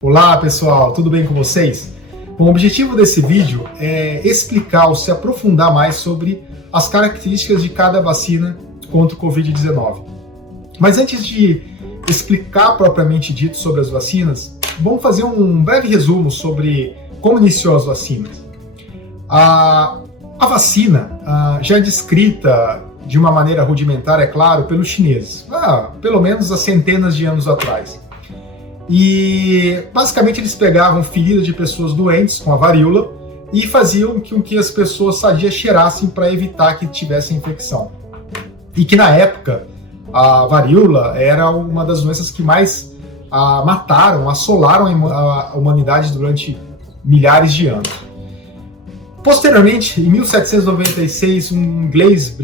Olá pessoal, tudo bem com vocês? Bom, o objetivo desse vídeo é explicar ou se aprofundar mais sobre as características de cada vacina contra o Covid-19. Mas antes de explicar propriamente dito sobre as vacinas, vamos fazer um breve resumo sobre como iniciou as vacinas. A vacina já é descrita de uma maneira rudimentar, é claro, pelos chineses, pelo menos há centenas de anos atrás. E basicamente eles pegavam feridas de pessoas doentes com a varíola e faziam com que as pessoas sadias cheirassem para evitar que tivessem infecção. E que na época a varíola era uma das doenças que mais mataram, assolaram a humanidade durante milhares de anos. Posteriormente, em 1796, um inglês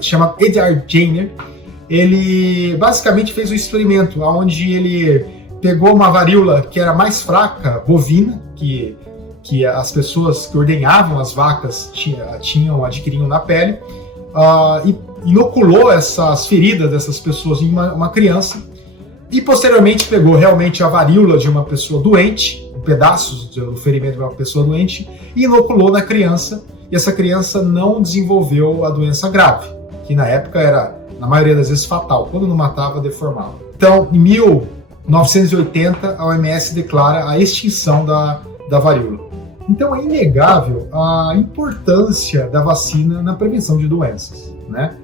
chamado Edward Jenner, ele basicamente fez um experimento onde ele pegou uma varíola que era mais fraca, bovina, que as pessoas que ordenhavam as vacas adquiriam na pele, e inoculou essas feridas dessas pessoas em uma criança, e posteriormente pegou realmente a varíola de uma pessoa doente, pedaços do ferimento de uma pessoa doente, e inoculou na criança, e essa criança não desenvolveu a doença grave, que na época era, na maioria das vezes, fatal. Quando não matava, deformava. Então, em 1980, a OMS declara a extinção da varíola. Então é inegável a importância da vacina na prevenção de doenças, né?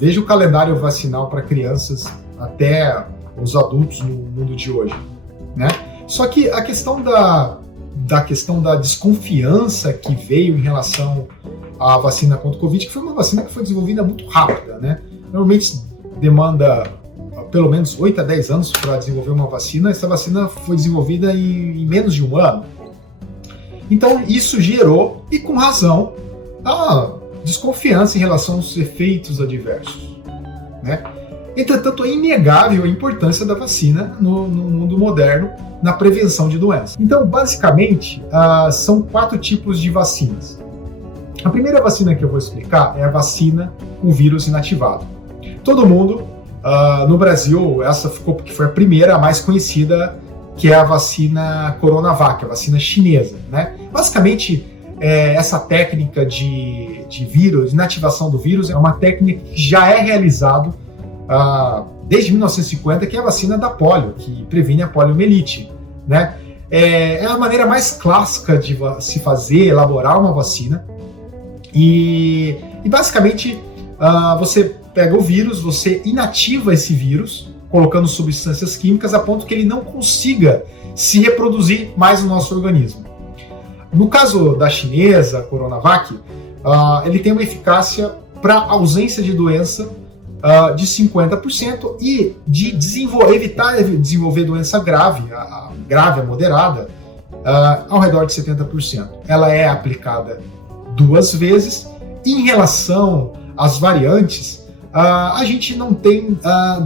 Veja o calendário vacinal para crianças até os adultos no mundo de hoje, né? Só que a questão da desconfiança que veio em relação à vacina contra o Covid, que foi uma vacina que foi desenvolvida muito rápida, né? Normalmente demanda pelo menos 8 a 10 anos para desenvolver uma vacina. Essa vacina foi desenvolvida em menos de um ano. Então isso gerou, e com razão, a desconfiança em relação aos efeitos adversos, né? Entretanto, é inegável a importância da vacina no mundo moderno na prevenção de doenças. Então, basicamente, são 4 tipos de vacinas. A primeira vacina que eu vou explicar é a vacina com vírus inativado. Todo mundo no Brasil, essa ficou porque foi a primeira, a mais conhecida, que é a vacina Coronavac, a vacina chinesa, né? Basicamente, essa técnica de vírus, inativação do vírus, é uma técnica que já é realizada desde 1950, que é a vacina da polio, que previne a poliomielite, né? É a maneira mais clássica de se fazer, elaborar uma vacina, e basicamente você pega o vírus, você inativa esse vírus, colocando substâncias químicas a ponto que ele não consiga se reproduzir mais no nosso organismo. No caso da chinesa, Coronavac, ele tem uma eficácia para ausência de doença de 50% e de evitar desenvolver doença grave, a moderada, ao redor de 70%. Ela é aplicada 2 vezes. Em relação às variantes, a gente não tem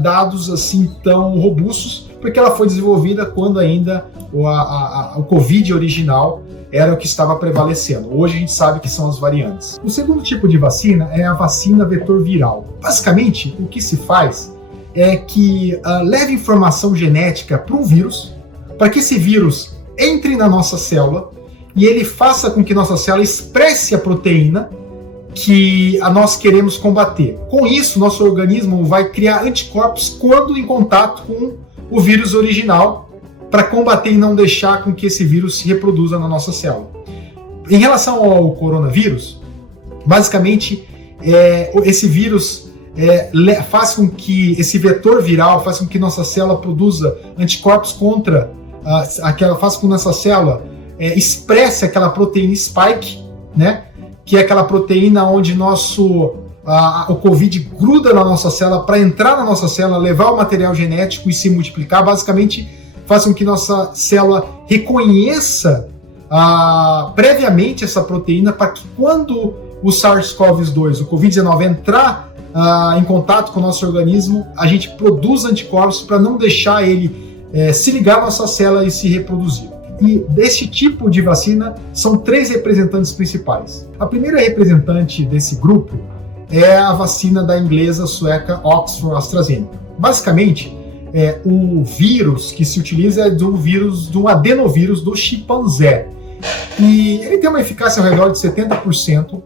dados assim tão robustos, porque ela foi desenvolvida quando ainda o Covid original era o que estava prevalecendo. Hoje a gente sabe que são as variantes. O segundo tipo de vacina é a vacina vetor viral. Basicamente, o que se faz é que leva informação genética para um vírus, para que esse vírus entre na nossa célula e ele faça com que nossa célula expresse a proteína que nós queremos combater. Com isso, nosso organismo vai criar anticorpos quando em contato com o vírus original, para combater e não deixar com que esse vírus se reproduza na nossa célula. Em relação ao coronavírus, basicamente, esse vírus faz com que esse vetor viral, faz com que nossa célula produza anticorpos contra faz com que nossa célula expresse aquela proteína spike, né? Que é aquela proteína onde o Covid gruda na nossa célula para entrar na nossa célula, levar o material genético e se multiplicar. Basicamente, faz com que nossa célula reconheça previamente essa proteína, para que quando o SARS-CoV-2, o Covid-19, entrar em contato com o nosso organismo, a gente produza anticorpos para não deixar ele se ligar à nossa célula e se reproduzir. E desse tipo de vacina são 3 representantes principais. A primeira representante desse grupo é a vacina da inglesa sueca Oxford AstraZeneca. Basicamente, o vírus que se utiliza é de um adenovírus do chimpanzé. E ele tem uma eficácia ao redor de 70%.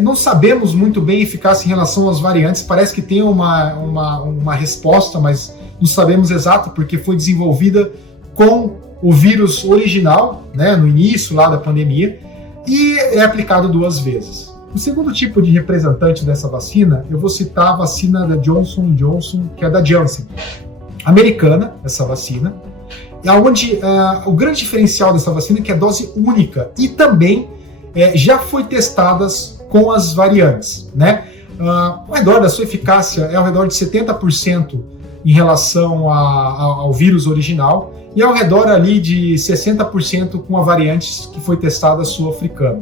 Não sabemos muito bem a eficácia em relação às variantes. Parece que tem uma resposta, mas não sabemos exato, porque foi desenvolvida com o vírus original, né, no início lá da pandemia, e é aplicado 2 vezes. O segundo tipo de representante dessa vacina, eu vou citar a vacina da Johnson & Johnson, que é da Janssen, americana, essa vacina, onde o grande diferencial dessa vacina é que é dose única e também já foi testadas com as variantes, né? Ao redor da sua eficácia é ao redor de 70% em relação ao vírus original e ao redor ali de 60% com a variante que foi testada sul-africana.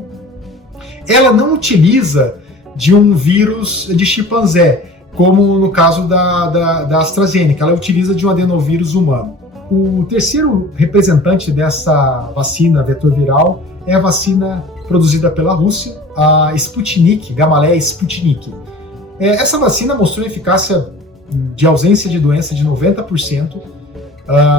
Ela não utiliza de um vírus de chimpanzé, como no caso da AstraZeneca, ela utiliza de um adenovírus humano. O terceiro representante dessa vacina vetor viral é a vacina produzida pela Rússia, a Sputnik, Gamaleya Sputnik. Essa vacina mostrou eficácia de ausência de doença de 90%.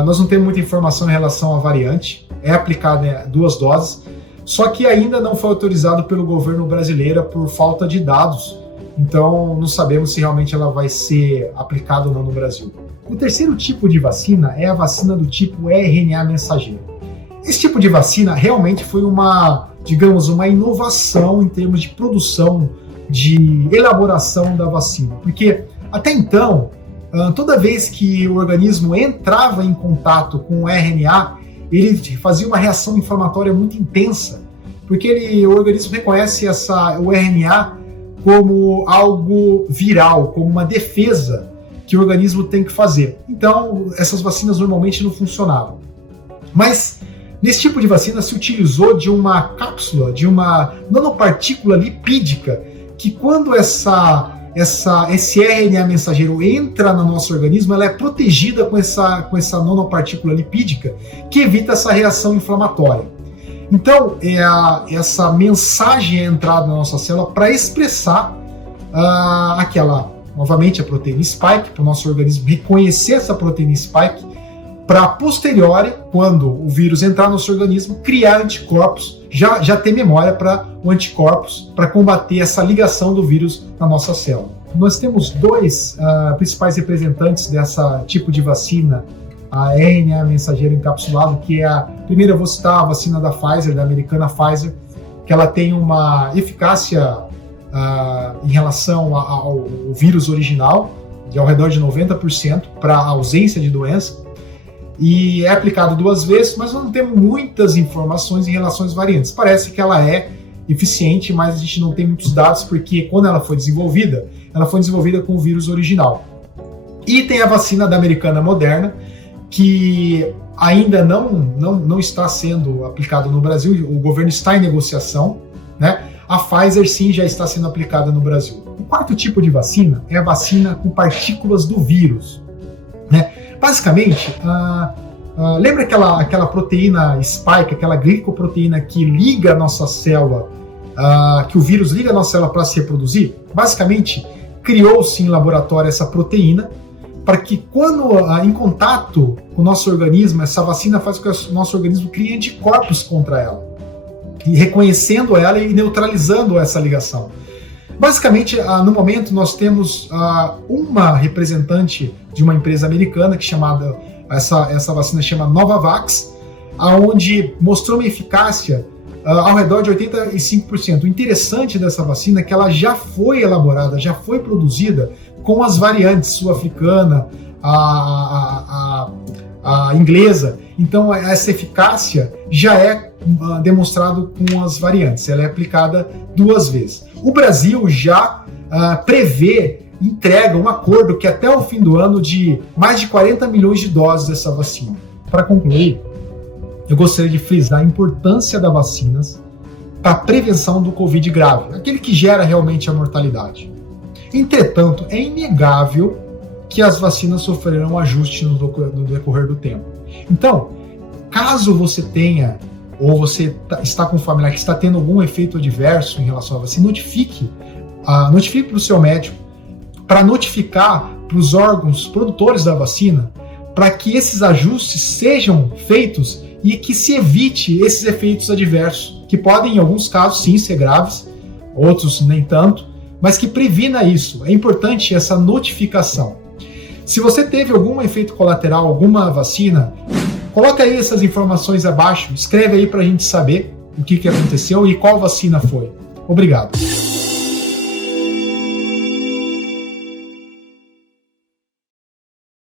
Nós não temos muita informação em relação à variante, é aplicada em 2 doses, só que ainda não foi autorizado pelo governo brasileiro por falta de dados, então não sabemos se realmente ela vai ser aplicada ou não no Brasil. O terceiro tipo de vacina é a vacina do tipo RNA mensageiro. Esse tipo de vacina realmente foi uma inovação em termos de produção, de elaboração da vacina, porque até então, toda vez que o organismo entrava em contato com o RNA, ele fazia uma reação inflamatória muito intensa, porque o organismo reconhece o RNA como algo viral, como uma defesa que o organismo tem que fazer. Então, essas vacinas normalmente não funcionavam. Mas, nesse tipo de vacina, se utilizou de uma cápsula, de uma nanopartícula lipídica, que quando esse RNA mensageiro entra no nosso organismo, ela é protegida com essa nanopartícula lipídica, que evita essa reação inflamatória. Então, essa mensagem é entrada na nossa célula para expressar novamente a proteína spike, para o nosso organismo reconhecer essa proteína spike, para posteriori, quando o vírus entrar no nosso organismo, criar anticorpos, já ter memória para o anticorpos, para combater essa ligação do vírus na nossa célula. Nós temos 2 principais representantes dessa tipo de vacina, a RNA mensageiro encapsulado, que é primeiro eu vou citar a vacina da Pfizer, da americana Pfizer, que ela tem uma eficácia em relação ao vírus original, de ao redor de 90%, para ausência de doença, e é aplicado 2 vezes, mas não temos muitas informações em relação às variantes. Parece que ela é eficiente, mas a gente não tem muitos dados, porque quando ela foi desenvolvida com o vírus original. E tem a vacina da americana Moderna, que ainda não está sendo aplicada no Brasil, o governo está em negociação, né? A Pfizer sim já está sendo aplicada no Brasil. O quarto tipo de vacina é a vacina com partículas do vírus, né? Basicamente, lembra aquela proteína spike, aquela glicoproteína que liga a nossa célula, que o vírus liga a nossa célula para se reproduzir? Basicamente, criou-se em laboratório essa proteína para que quando em contato com o nosso organismo, essa vacina faz com que o nosso organismo crie anticorpos contra ela, e reconhecendo ela e neutralizando essa ligação. Basicamente, no momento, nós temos uma representante de uma empresa americana, essa vacina chama Novavax, onde mostrou uma eficácia ao redor de 85%. O interessante dessa vacina é que ela já foi elaborada, já foi produzida com as variantes sul-africana, a inglesa. Então, essa eficácia já é demonstrado com as variantes. Ela é aplicada 2 vezes. O Brasil já entrega um acordo que até o fim do ano de mais de 40 milhões de doses dessa vacina. Para concluir, eu gostaria de frisar a importância das vacinas para a prevenção do Covid grave, aquele que gera realmente a mortalidade. Entretanto, é inegável que as vacinas sofrerão ajuste no decorrer do tempo. Então, caso você tenha, ou você está com um familiar que está tendo algum efeito adverso em relação à vacina, notifique para o seu médico, para notificar para os órgãos produtores da vacina, para que esses ajustes sejam feitos e que se evite esses efeitos adversos, que podem, em alguns casos, sim, ser graves, outros nem tanto, mas que previna isso. É importante essa notificação. Se você teve algum efeito colateral, alguma vacina, coloca aí essas informações abaixo, escreve aí para a gente saber o que aconteceu e qual vacina foi. Obrigado.